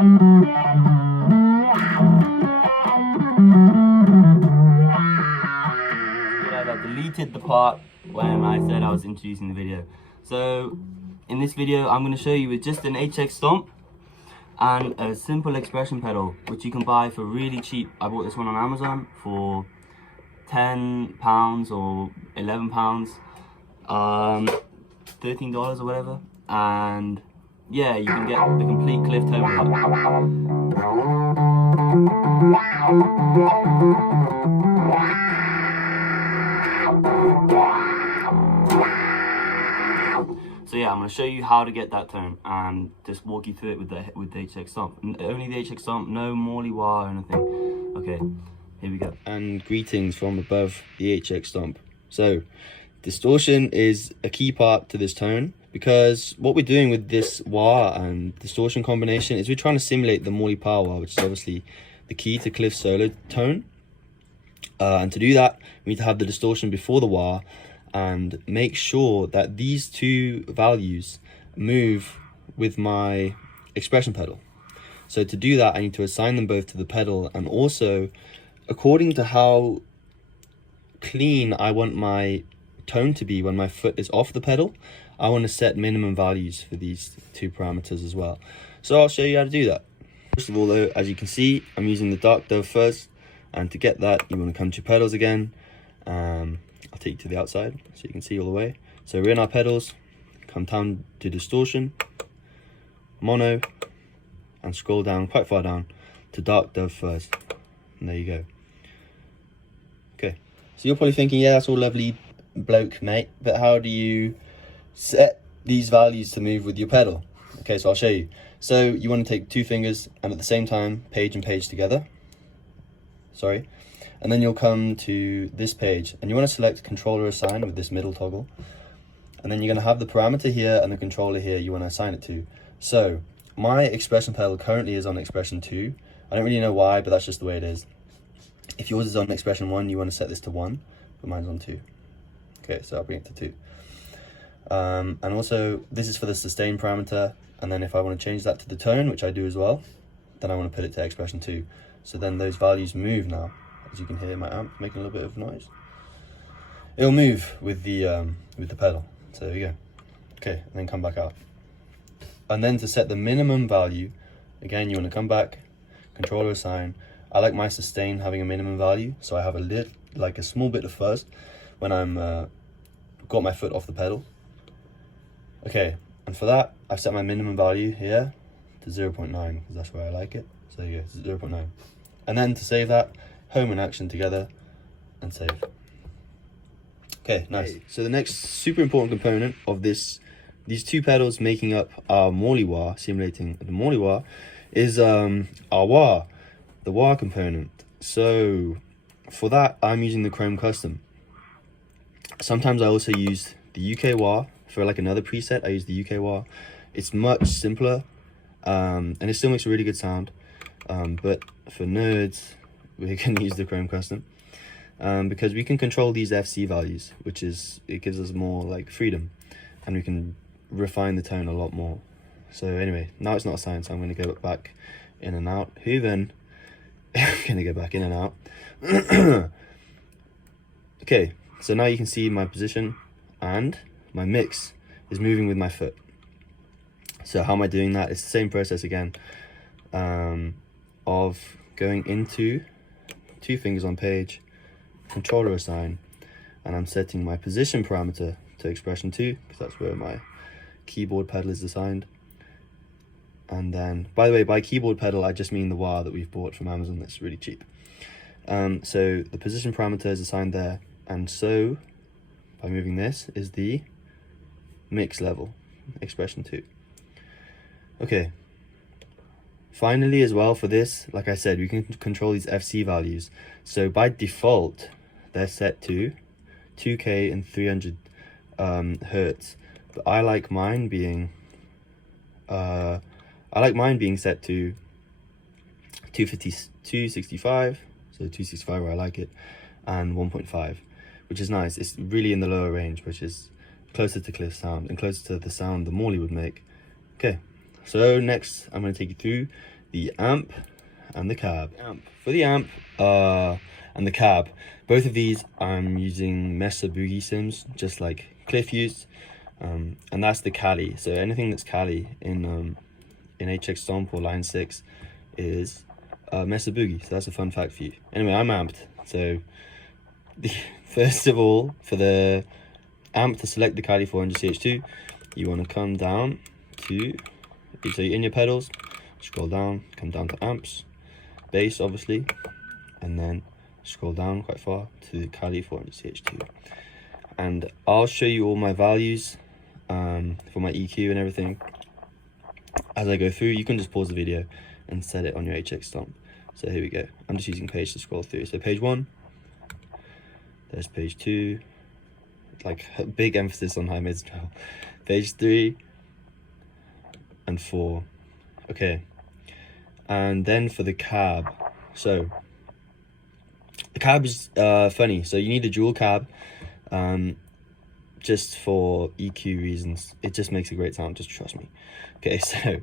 I deleted the part when I said I was introducing the video. So in this video I'm going to show you with just an HX Stomp and a simple expression pedal, which you can buy for really cheap. I bought this one on Amazon for £10 or £11, $13 or whatever, and yeah, you can get the complete Cliff tone with So yeah, I'm going to show you how to get that tone and just walk you through it with the HX Stomp. Only the HX Stomp, no Morley wah or anything. Okay, here we go. And greetings from above the HX Stomp. So distortion is a key part to this tone, because what we're doing with this wah and distortion combination is we're trying to simulate the Morley power wah, which is obviously the key to Cliff solo tone. And to do that, we need to have the distortion before the wah and make sure that these two values move with my expression pedal. So to do that, I need to assign them both to the pedal, and also according to how clean I want my tone to be when my foot is off the pedal, I want to set minimum values for these two parameters as well. So I'll show you how to do that. First of all though, as you can see, I'm using the dark dove first, and to get that you want to come to your pedals again. I'll take you to the outside so you can see all the way. So we're in our pedals, come down to distortion, mono, and scroll down quite far down to dark dove first, and there you go. Okay, so you're probably thinking, yeah, that's all lovely, bloke, mate, but how do you set these values to move with your pedal? Okay, so I'll show you. So you want to take two fingers and at the same time page and page together, and then you'll come to this page and you want to select controller assign with this middle toggle, and then you're going to have the parameter here and the controller here you want to assign it to. So my expression pedal currently is on expression 2. I don't really know why, but that's just the way it is. If yours is on expression 1, you want to set this to 1, but mine's on 2. Okay, so I'll bring it to 2. And also this is for the sustain parameter, and then if I want to change that to the tone, which I do as well, then I want to put it to expression 2. So then those values move now. As you can hear, my amp making a little bit of noise. It'll move with the pedal. So there we go. Okay, and then come back out. And then to set the minimum value, again, you want to come back, controller assign. I like my sustain having a minimum value, so I have a small bit of fuzz when I'm got my foot off the pedal. Okay, and for that, I've set my minimum value here to 0.9 because that's where I like it. So there you go, 0.9. And then to save that, home and action together and save. Okay, nice. So the next super important component of these two pedals making up our Morley wah, simulating the Morley wah, is our wah, the wah component. So for that, I'm using the Chrome Custom. Sometimes I also use the UK wah for like another preset. I use the UK wah. It's much simpler, and it still makes a really good sound. But for nerds, we're going to use the Chrome Custom because we can control these FC values, which is, it gives us more like freedom, and we can refine the tone a lot more. So anyway, now it's not assigned, so I'm going to go back in and out. Who then? I'm going to go back in and out. Okay, so now you can see my position and my mix is moving with my foot. So how am I doing that? It's the same process again, of going into two fingers on page, controller assign, and I'm setting my position parameter to expression 2 because that's where my keyboard pedal is assigned. And then, by the way, by keyboard pedal I just mean the wah that we've bought from Amazon that's really cheap. So the position parameter is assigned there, and so by moving this is the mix level, expression 2. Okay, finally as well for this, like I said, we can control these FC values. So by default they're set to 2K and 300 hertz, but I like mine being set to 265, so 265 where I like it, and 1.5, which is nice. It's really in the lower range, which is closer to Cliff sound and closer to the sound the Morley would make. Okay, so next I'm going to take you through the amp and the cab. For the amp and the cab, both of these I'm using Mesa Boogie Sims, just like Cliff used, and that's the Cali. So anything that's Cali in HX Stomp or line 6 is Mesa Boogie. So that's a fun fact for you. Anyway, I'm amped. So first of all, for the amp, to select the Cali 400CH2, you want to come down to, so you're in your pedals, scroll down, come down to amps, bass obviously, and then scroll down quite far to the Cali 400CH2. And I'll show you all my values for my EQ and everything as I go through. You can just pause the video and set it on your HX Stomp. So here we go. I'm just using page to scroll through. So page 1, there's page 2, like a big emphasis on high mids treble. Page 3 and 4. Okay, and then for the cab, so the cab is funny. So you need a dual cab, just for EQ reasons. It just makes a great sound, just trust me. Okay, so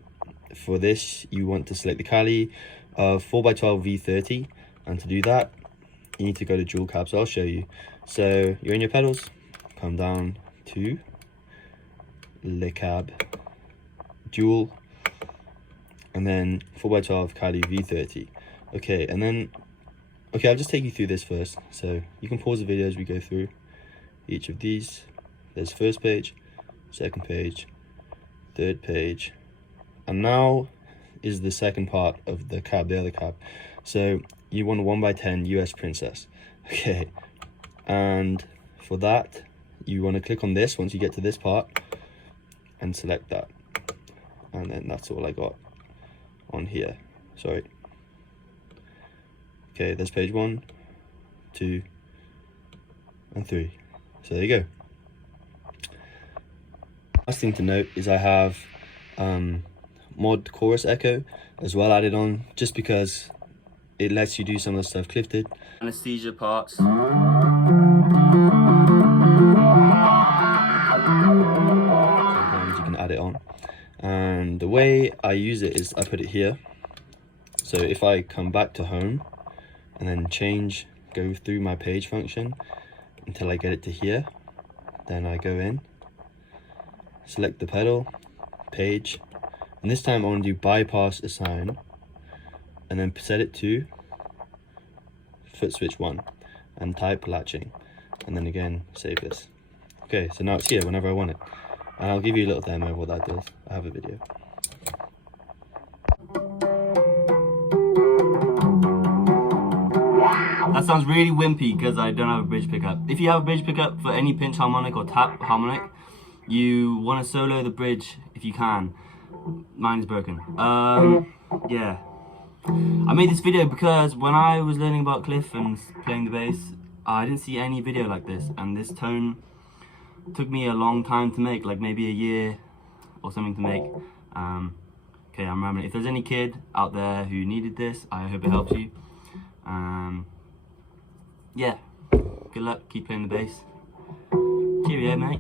for this you want to select the Cali 4x12 V30, and to do that you need to go to dual cab. So I'll show you. So you're in your pedals, come down to Le Cab, dual, and then 4x12 Cali V30. Okay, and then, okay, I'll just take you through this first. So you can pause the video as we go through each of these. There's first page, second page, third page, and now is the second part of the cab, the other cab. So you want a 1x10 US Princess. Okay, and for that you want to click on this once you get to this part and select that, and then that's all I got on here. Sorry. Okay, there's page 1, 2, and 3. So there you go. Last thing to note is I have mod chorus echo as well added on, just because it lets you do some of the stuff Cliff did. Anesthesia parts. Sometimes you can add it on. And the way I use it is I put it here. So if I come back to home and then go through my page function until I get it to here, then I go in, select the pedal, page, and this time I want to do bypass assign, and then set it to foot switch 1 and type latching, and then again save this. Okay, so now it's here whenever I want it, and I'll give you a little demo of what that does. I have a video. That sounds really wimpy because I don't have a bridge pickup. If you have a bridge pickup for any pinch harmonic or tap harmonic, you want to solo the bridge if you can. Mine is broken. Yeah. I made this video because when I was learning about Cliff and playing the bass, I didn't see any video like this, and this tone took me a long time to make, like maybe a year or something to make. Okay, I'm rambling. If there's any kid out there who needed this, I hope it helps you. Yeah, good luck, keep playing the bass. Cheerio, mate.